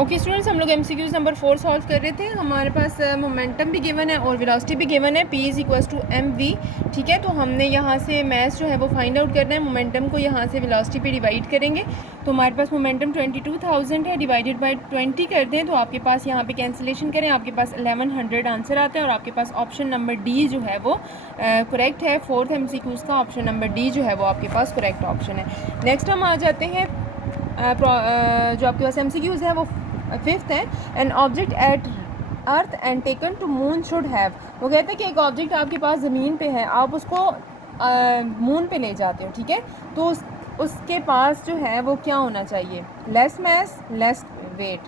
Okay students, हम लोग MCQs number 4 solve कर रहे थे। हमारे पास मोमेंटम भी गिवन है और वेलोसिटी भी गिवन है, P is equals to mv। ठीक है, तो हमने यहाँ से मैस जो है वो फाइंड आउट करना है। मोमेंटम को यहाँ से वेलोसिटी पे डिवाइड करेंगे, तो हमारे पास मोमेंटम 22,000 है, डिवाइडेड बाय 20 कर दें तो आपके पास यहाँ पे कैंसिलेशन करें, आपके पास 1100 आंसर आता है और आपके पास ऑप्शन नंबर डी जो है वो करेक्ट है। फोर्थ एमसीक्यूज का ऑप्शन नंबर डी जो है वो आपके पास करेक्ट ऑप्शन है। नेक्स्ट हम आ जाते हैं जो आपके पास एमसीक्यूज है वो फिफ्थ है। An object at earth and taken to moon should have. वो कहते हैं कि एक ऑब्जेक्ट आपके पास ज़मीन पे है, आप उसको मून पे ले जाते हो, ठीक है, तो उसके पास जो है वो क्या होना चाहिए? Less mass less weight,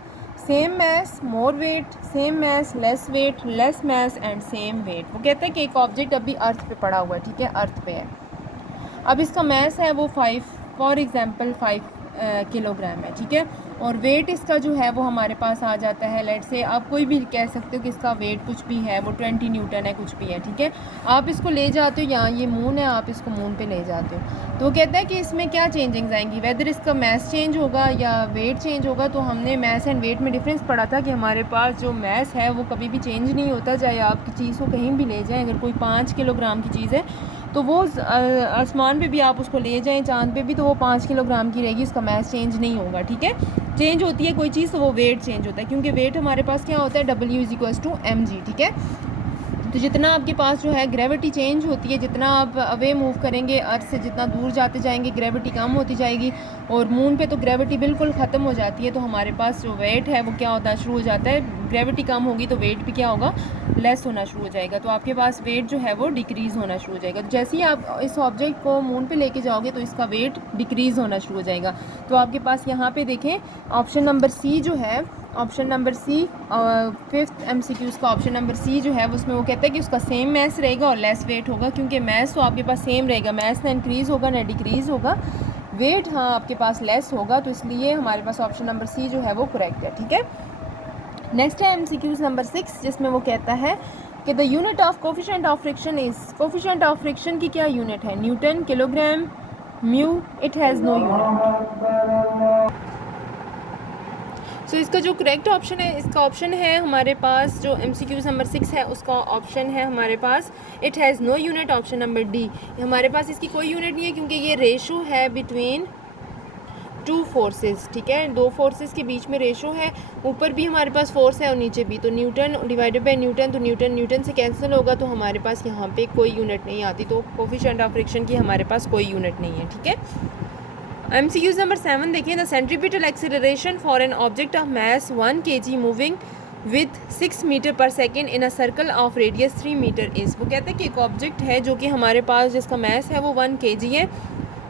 same mass more weight, same mass less weight, less mass and same weight. वो कहते हैं कि एक ऑब्जेक्ट अभी अर्थ पे पड़ा हुआ है, ठीक है, अर्थ पे है, अब इसका मैस है वो 5 फॉर एग्ज़ाम्पल 5 किलोग्राम है, ठीक है, और वेट इसका जो है वो हमारे पास आ जाता है, लेट से आप कोई भी कह सकते हो कि इसका वेट कुछ भी है, वो 20 न्यूटन है, कुछ भी है, ठीक है। आप इसको ले जाते हो, यहाँ ये मून है, आप इसको मून पे ले जाते हो, तो वो कहता है कि इसमें क्या चेंजिंग्स आएंगी, वेदर इसका मैस चेंज होगा या वेट चेंज होगा। तो हमने मैस एंड वेट में डिफरेंस पढ़ा था कि हमारे पास जो मैस है वो कभी भी चेंज नहीं होता, चाहे आप किसी चीज़ को कहीं भी ले जाएँ। अगर कोई 5 किलोग्राम की चीज़ है तो वो आसमान पे भी आप उसको ले जाएं, चांद पे भी, तो वो 5 किलोग्राम की रहेगी, उसका मैस चेंज नहीं होगा, ठीक है। चेंज होती है कोई चीज़ तो वो वेट चेंज होता है, क्योंकि वेट हमारे पास क्या होता है, W is equals to mg, ठीक है। तो जितना आपके पास जो है ग्रेविटी चेंज होती है, जितना आप अवे मूव करेंगे अर्थ से, जितना दूर जाते जाएंगे ग्रेविटी कम होती जाएगी, और मून पे तो ग्रेविटी बिल्कुल ख़त्म हो जाती है, तो हमारे पास जो वेट है वो क्या होता है, शुरू हो जाता है। ग्रेविटी कम होगी तो वेट भी क्या होगा, लेस होना शुरू हो जाएगा, तो आपके पास वेट जो है वो डिक्रीज़ होना शुरू हो जाएगा। तो जैसे ही आप इस ऑब्जेक्ट को मून पे लेके जाओगे तो इसका वेट डिक्रीज़ होना शुरू हो जाएगा। तो आपके पास यहाँ पे देखें ऑप्शन नंबर सी जो है, option number C fifth MCQs का ऑप्शन नंबर सी जो है उसमें वो कहता है कि उसका सेम मैस रहेगा और लेस वेट होगा, क्योंकि मैस तो आपके पास सेम रहेगा, मैस ना इंक्रीज़ होगा ना डिक्रीज़ होगा, वेट हाँ आपके पास लेस होगा, तो इसलिए हमारे पास ऑप्शन नंबर सी जो है वो करेक्ट है, ठीक है। नेक्स्ट है एमसीक्यूज़ नंबर 6, जिसमें वो कहता है कि the unit of coefficient of friction is, coefficient of friction की क्या यूनिट है, newton, kilogram, mu, it has no unit. So इसका जो करेक्ट ऑप्शन है, इसका ऑप्शन है हमारे पास जो एमसीक्यूज़ नंबर 6 है उसका ऑप्शन है हमारे पास it has no unit, option number D. हमारे पास इसकी कोई यूनिट नहीं है, क्योंकि ये रेशो है बिटवीन टू फोर्सेस, ठीक है, दो फोर्सेस के बीच में रेशो है, ऊपर भी हमारे पास फोर्स है और नीचे भी, तो न्यूटन डिवाइडेड बाय न्यूटन, तो न्यूटन न्यूटन से कैंसिल होगा, तो हमारे पास यहाँ पे कोई यूनिट नहीं आती, तो कोफिशिएंट ऑफ फ्रिक्शन की हमारे पास कोई यूनिट नहीं है, ठीक है। एमसीक्यूज़ नंबर 7 देखें, the centripetal acceleration for an object of mass 1 kg moving with 6 metre per second in a circle of radius 3 metre is. वो कहते हैं कि एक ऑब्जेक्ट है जो कि हमारे पास जिसका मैस है वो 1 kg है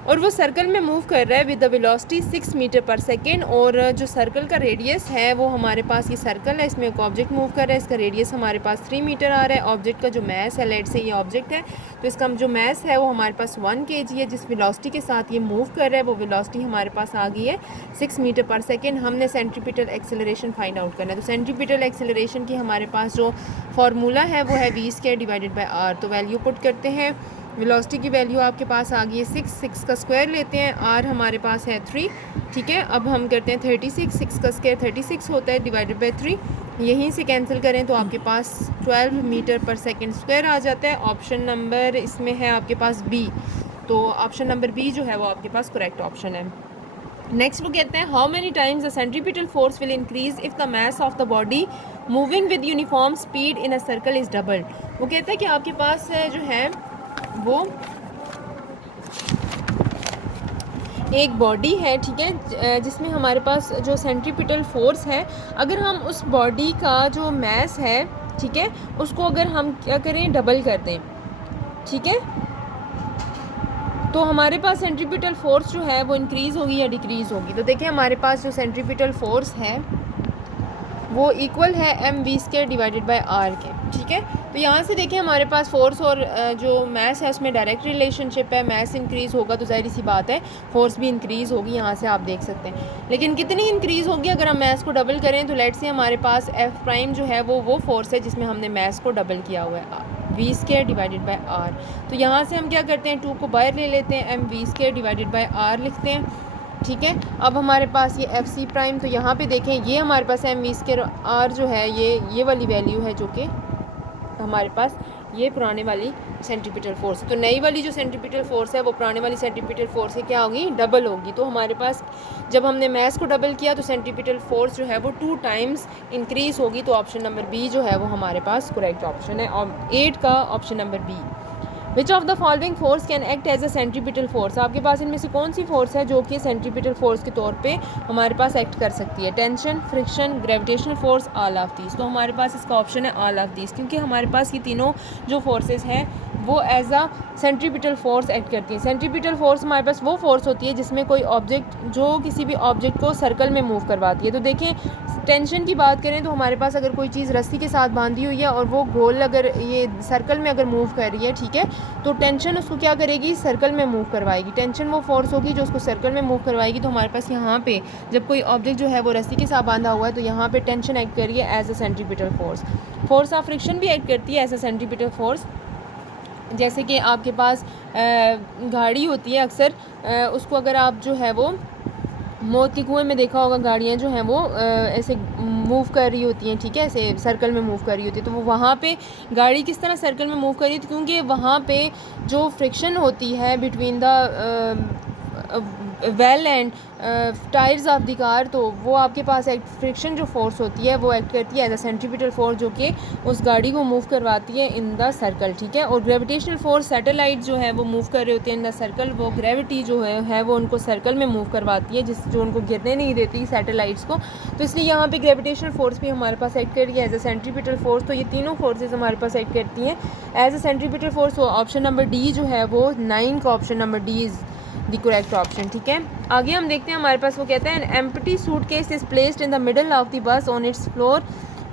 और वो सर्कल में मूव कर रहा है with the velocity 6 metre per second, और जो सर्कल का रेडियस है वो हमारे पास, ये सर्कल है, इसमें एक ऑब्जेक्ट मूव कर रहा है, इसका रेडियस हमारे पास 3 मीटर आ रहा है। ऑब्जेक्ट का जो मैस है, लेट से ये ऑब्जेक्ट है, तो इसका जो मैस है वो हमारे पास 1 kg है, जिस वेलोसिटी के साथ ये मूव कर रहा है वो वेलोसिटी हमारे पास आ गई है 6 मीटर पर सेकेंड। हमने सेंट्रीपिटल एक्सेलरेशन फाइंड आउट करना है, तो सेंट्रीपिटल एक्सेलरेशन की हमारे पास जो फार्मूला है वो है v² डिवाइडेड बाय r। तो वैल्यू पुट करते हैं, वेलोसिटी की वैल्यू आपके पास आ गई है 6 का स्क्वायर लेते हैं, r हमारे पास है 3, ठीक है। अब हम करते हैं 36, 6 का स्क्वायर 36 होता है, डिवाइडेड बाय 3, यहीं से कैंसिल करें तो आपके पास 12 मीटर पर सेकेंड स्क्वायर आ जाता है। ऑप्शन नंबर इसमें है आपके पास बी, तो ऑप्शन नंबर बी जो है वो आपके पास करेक्ट ऑप्शन है। नेक्स्ट वो कहते हैं how many times the centripetal force will increase if the mass of the body moving with uniform speed in a circle is doubled. वो कहते हैं कि आपके पास जो है वो एक बॉडी है, ठीक है, जिसमें हमारे पास जो सेंट्रीपिटल फोर्स है, अगर हम उस बॉडी का जो मैस है, ठीक है, उसको अगर हम क्या करें, डबल कर दें, ठीक है, तो हमारे पास सेंट्रीपिटल फोर्स जो है वो इंक्रीज़ होगी या डिक्रीज़ होगी। तो देखिए हमारे पास जो सेंट्रीपिटल फोर्स है वो इक्वल है mv² डिवाइडेड बाय r के, ठीक है। तो यहाँ से देखिए हमारे पास फोर्स और जो मैस है उसमें डायरेक्ट रिलेशनशिप है, मैस इंक्रीज़ होगा तो ज़ाहिर सी बात है फोर्स भी इंक्रीज़ होगी, यहाँ से आप देख सकते हैं। लेकिन कितनी इंक्रीज़ होगी, अगर हम मैस को डबल करें तो लेट से हमारे पास f' जो है वो फोर्स है जिसमें हमने मैस को डबल किया हुआ है, v² डिवाइडेड बाय r। तो यहाँ से हम क्या करते हैं, 2 को बाहर ले लेते हैं, mv² डिवाइडेड बाय r लिखते हैं, ठीक है। अब हमारे पास ये एफ सी प्राइम, तो यहाँ पे देखें ये हमारे पास एम वी स्क्वायर आर जो है ये वाली वैल्यू है जो कि हमारे पास ये पुराने वाली सेंट्रीपिटल फोर्स है। तो नई वाली जो सेंट्रीपिटल फोर्स है वो पुराने वाली सेंट्रीपिटल फोर्स से क्या होगी, डबल होगी। तो हमारे पास जब हमने मैस को डबल किया तो सेंट्रीपिटल फोर्स जो है वो 2 टाइम्स इंक्रीज़ होगी। तो ऑप्शन नंबर बी जो है वो हमारे पास करेक्ट ऑप्शन है, और 8 का option number B. Which of the following force can act as a centripetal force, आपके पास इनमें से कौन सी फोर्स है जो कि सेंट्रीपिटल फोर्स के तौर पे हमारे पास एक्ट कर सकती है, tension, friction, gravitational force, all of these. तो हमारे पास इसका ऑप्शन है ऑल ऑफ दीज, क्योंकि हमारे पास ये तीनों जो फोर्सेस हैं वो as a centripetal force act करती हैं। सेंट्रीपिटल फोर्स हमारे पास वो फोर्स होती है जिसमें कोई ऑब्जेक्ट जो किसी भी ऑब्जेक्ट को सर्कल में मूव करवाती है। तो देखें टेंशन की बात करें तो हमारे पास अगर कोई चीज़ रस्सी के साथ बांधी हुई है और वो गोल अगर ये सर्कल में अगर मूव कर रही है, ठीक है, तो टेंशन उसको क्या करेगी, सर्कल में मूव करवाएगी। टेंशन वो फोर्स होगी जो उसको सर्कल में मूव करवाएगी। तो हमारे पास यहाँ पे जब कोई ऑब्जेक्ट जो है वो रस्सी के साथ बांधा हुआ है तो यहाँ पे टेंशन एक्ट कर रही है as a centripetal force. Force of friction भी एक्ट करती है एज अ सेंट्रीपिटल फोर्स। जैसे कि आपके पास गाड़ी होती है, अक्सर उसको अगर आप जो है वो मौत के कुएं में देखा होगा, गाड़ियाँ जो हैं वो ऐसे मूव कर रही होती हैं, ठीक है, ऐसे सर्कल में मूव कर रही होती है। तो वो वहाँ पे गाड़ी किस तरह सर्कल में मूव कर रही है, क्योंकि वहाँ पे जो फ्रिक्शन होती है between the well and tyres of the car, तो वो आपके पास एक फ्रिक्शन जो फोर्स होती है वो एक्ट करती है एज अ सेंट्रीपिटल फोर्स जो कि उस गाड़ी को मूव करवाती है इन द सर्कल, ठीक है। और ग्रेविटेशनल फोर्स, सैटेलाइट जो है वो मूव कर रहे होते हैं इन द सर्कल, वो ग्रेविटी जो है वो उनको सर्कल में मूव करवाती है, जो उनको गिरने नहीं देती सैटेलाइट्स को। तो इसलिए यहाँ पे ग्रेविटेशनल फोर्स भी हमारे पास एक्ट कर रही है एज अ सेंट्रीपिटल फोर्स। तो ये तीनों फोर्सेज हमारे पास एक्ट करती हैं एज अ सेंट्रीपिटल फोर्स। तो ऑप्शन नंबर डी जो है वो 9 का option number D is the correct option, ठीक है। आगे हम देखते हैं, हमारे पास वो कहता है an empty suitcase is placed in the middle of the bus on its floor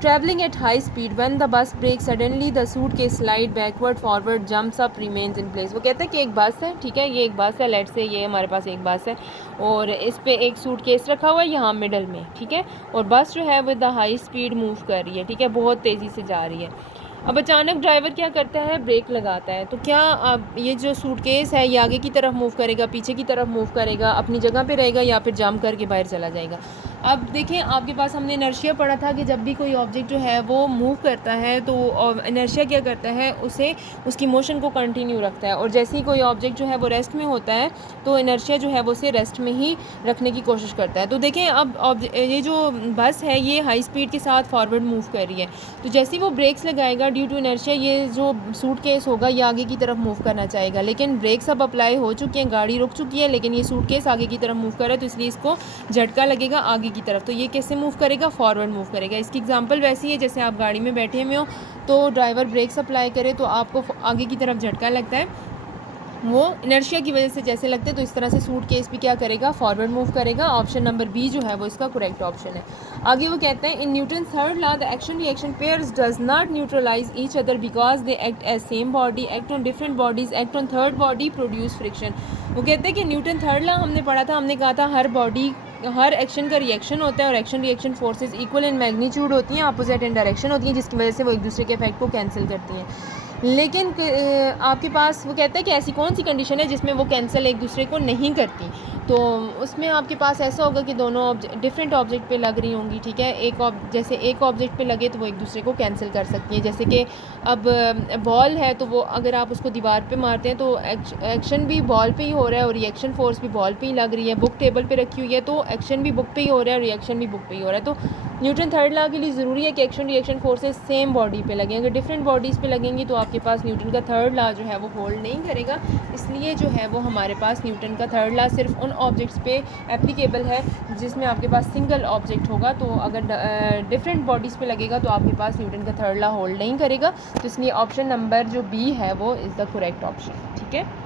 travelling at high speed, when the bus brake suddenly the suitcase slide backward forward jumps up remains in place. वो कहता है कि एक बस है, ठीक है, ये एक बस है, लेट से ये हमारे पास एक बस है और इस पे एक सूटकेस रखा हुआ है यहाँ मिडल में, ठीक है, और बस जो है with the high speed move कर रही है, ठीक है, बहुत तेज़ी से जा रही है। अब अचानक ड्राइवर क्या करता है, ब्रेक लगाता है। तो क्या अब ये जो सूटकेस है ये आगे की तरफ मूव करेगा, पीछे की तरफ मूव करेगा, अपनी जगह पे रहेगा, या फिर जंप करके बाहर चला जाएगा। अब देखें, आपके पास हमने इनर्शिया पढ़ा था कि जब भी कोई ऑब्जेक्ट जो है वो मूव करता है तो इनर्शिया क्या करता है, उसे उसकी मोशन को कंटिन्यू रखता है, और जैसे ही कोई ऑब्जेक्ट जो है वो रेस्ट में होता है तो इनर्शिया जो है वो उसे रेस्ट में ही रखने की कोशिश करता है। तो देखें अब ये जो बस है ये हाई स्पीड के साथ फॉरवर्ड मूव कर रही है, तो जैसे ही वो ब्रेक्स लगाएगा ड्यू टू इनर्शिया ये जो सूटकेस होगा ये आगे की तरफ मूव करना चाहेगा, लेकिन ब्रेक्स अब अप्लाई हो चुके हैं, गाड़ी रुक चुकी है, लेकिन ये सूटकेस आगे की तरफ मूव कर रहा है, तो इसलिए इसको झटका लगेगा आगे की तरफ। तो ये कैसे मूव करेगा, फॉरवर्ड मूव करेगा। इसकी एग्जांपल वैसी है जैसे आप गाड़ी में बैठे हुए हो तो ड्राइवर ब्रेक्स अप्लाई करे तो आपको आगे की तरफ झटका लगता है, वो इनर्शिया की वजह से जैसे लगते हैं, तो इस तरह से सूटकेस भी क्या करेगा, फॉरवर्ड मूव करेगा। ऑप्शन नंबर बी जो है वो इसका करेक्ट ऑप्शन है। आगे वो कहते हैं in Newton third law the action reaction pairs does not neutralize each other because they act as same body, act on different bodies, act on third body, produce friction. वो कहते हैं कि Newton third law हमने पढ़ा था, हमने कहा था हर बॉडी हर एक्शन का रिएक्शन होता है और action reaction forces equal in magnitude होती हैं, अपोजिट इन डायरेक्शन होती हैं, जिसकी वजह से वो एक दूसरे के इफेक्ट को कैंसिल करती हैं। लेकिन आपके पास वो कहता है कि ऐसी कौन सी कंडीशन है जिसमें वो कैंसिल एक दूसरे को नहीं करती, तो उसमें आपके पास ऐसा होगा कि दोनों डिफरेंट ऑब्जेक्ट पे लग रही होंगी, ठीक है। जैसे एक ऑब्जेक्ट पे लगे तो वो एक दूसरे को कैंसिल कर सकती है। जैसे कि अब बॉल है तो वो अगर आप उसको दीवार पे मारते हैं तो एक्शन भी बॉल पे ही हो रहा है और रिएक्शन फोर्स भी बॉल पे ही लग रही है। बुक टेबल पे रखी हुई है तो एक्शन भी बुक पे ही हो रहा है और रिएक्शन भी बुक पे ही हो रहा है। तो न्यूटन थर्ड लॉ के लिए ज़रूरी है कि action reaction forces same body पे लगें। अगर डिफरेंट बॉडीज़ पे लगेंगी तो आपके पास न्यूटन का थर्ड लॉ जो है वो होल्ड नहीं करेगा। इसलिए जो है वो हमारे पास न्यूटन का थर्ड लॉ सिर्फ उन ऑब्जेक्ट्स पे एप्लीकेबल है जिसमें आपके पास सिंगल ऑब्जेक्ट होगा। तो अगर डिफरेंट बॉडीज़ पे लगेगा तो आपके पास न्यूटन का थर्ड लॉ होल्ड नहीं करेगा। तो इसलिए ऑप्शन नंबर जो बी है वो इज़ द करेक्ट ऑप्शन, ठीक है।